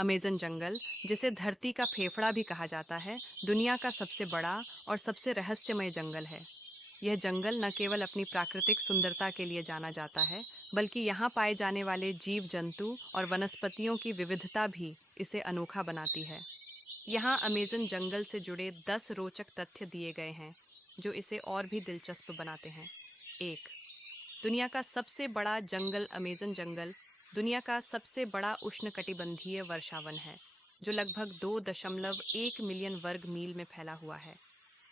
Amazon जंगल, जिसे धरती का फेफड़ा भी कहा जाता है, दुनिया का सबसे बड़ा और सबसे रहस्यमय जंगल है। यह जंगल न केवल अपनी प्राकृतिक सुंदरता के लिए जाना जाता है, बल्कि यहाँ पाए जाने वाले जीव जंतु और वनस्पतियों की विविधता भी इसे अनोखा बनाती है। यहाँ अमेज़न जंगल से जुड़े 10 रोचक तथ्य दिए गए हैं, जो इसे और भी दिलचस्प बनाते हैं। 1. दुनिया का सबसे बड़ा जंगल अमेज़न जंगल दुनिया का सबसे बड़ा उष्णकटिबंधीय वर्षावन है, जो लगभग 2.1 मिलियन वर्ग मील में फैला हुआ है।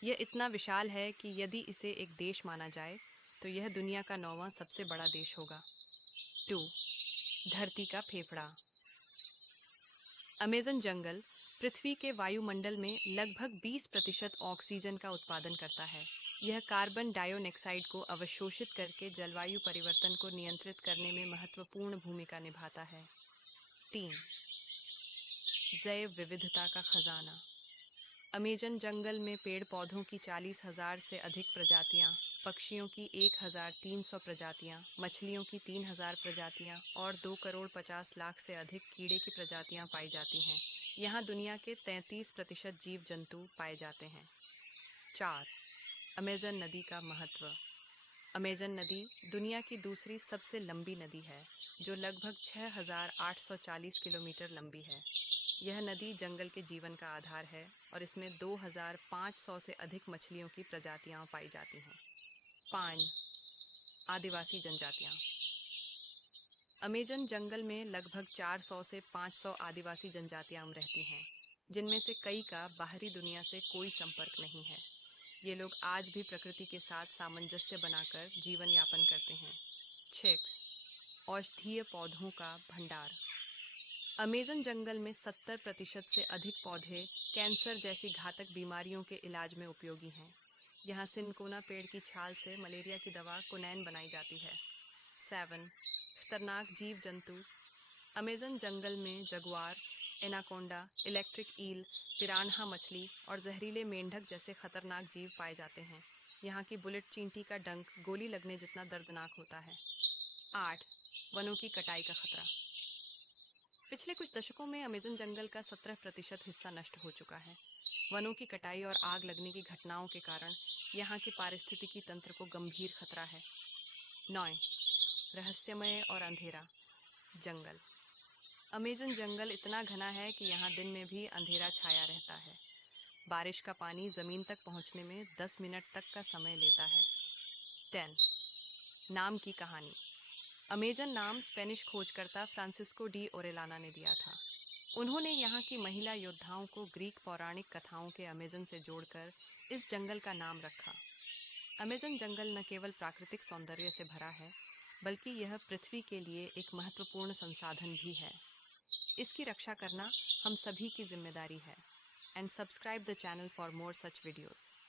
यह इतना विशाल है कि यदि इसे एक देश माना जाए, तो यह दुनिया का 9वां सबसे बड़ा देश होगा। 2. धरती का फेफड़ा। अमेज़न जंगल पृथ्वी के वायुमंडल में लगभग 20% ऑक्सीजन का उत्पादन करता है। यह कार्बन डाइऑक्साइड को अवशोषित करके जलवायु परिवर्तन को नियंत्रित करने में महत्वपूर्ण भूमिका निभाता है। 3. जैव विविधता का खजाना। अमेज़न जंगल में पेड़ पौधों की 40,000 से अधिक प्रजातियां, पक्षियों की 1,300 प्रजातियां, मछलियों की 3,000 प्रजातियां और 2,50,00,000 से अधिक कीड़े की प्रजातियां पाई जाती हैं। यहाँ दुनिया के 33% जीव जंतु पाए जाते हैं। 4. अमेज़न नदी का महत्व। अमेज़न नदी दुनिया की दूसरी सबसे लंबी नदी है, जो लगभग 6,840 किलोमीटर लंबी है। यह नदी जंगल के जीवन का आधार है और इसमें 2,500 से अधिक मछलियों की प्रजातियां पाई जाती हैं। 5. आदिवासी जनजातियां। अमेज़न जंगल में लगभग 400 से 500 आदिवासी जनजातियां रहती हैं, जिनमें से कई का बाहरी दुनिया से कोई संपर्क नहीं है। ये लोग आज भी प्रकृति के साथ सामंजस्य बनाकर जीवन यापन करते हैं। 6. औषधीय पौधों का भंडार। अमेज़न जंगल में 70% से अधिक पौधे कैंसर जैसी घातक बीमारियों के इलाज में उपयोगी हैं। यहाँ सिनकोना पेड़ की छाल से मलेरिया की दवा कोनैन बनाई जाती है। 7. खतरनाक जीव जंतु। अमेज़न जंगल में jaguar, anaconda, electric eel, piranha मछली और जहरीले मेंढक जैसे खतरनाक जीव पाए जाते हैं। यहाँ की बुलेट चींटी का डंक गोली लगने जितना दर्दनाक होता है। 8. वनों की कटाई का खतरा। पिछले कुछ दशकों में अमेज़न जंगल का 17% हिस्सा नष्ट हो चुका है। वनों की कटाई और आग लगने की घटनाओं के कारण यहाँ के पारिस्थितिकी तंत्र को गंभीर खतरा है। 9. रहस्यमय और अंधेरा जंगल। अमेज़न जंगल इतना घना है कि यहाँ दिन में भी अंधेरा छाया रहता है। बारिश का पानी जमीन तक पहुँचने में 10 मिनट तक का समय लेता है। 10. नाम की कहानी। अमेज़न नाम स्पेनिश खोजकर्ता फ्रांसिस्को डी ओरेलाना ने दिया था। उन्होंने यहाँ की महिला योद्धाओं को ग्रीक पौराणिक कथाओं के अमेज़न से जोड़कर इस जंगल का नाम रखा। अमेज़न जंगल न केवल प्राकृतिक सौंदर्य से भरा है, बल्कि यह पृथ्वी के लिए एक महत्वपूर्ण संसाधन भी है। इसकी रक्षा करना हम सभी की जिम्मेदारी है। And subscribe the channel for more such videos.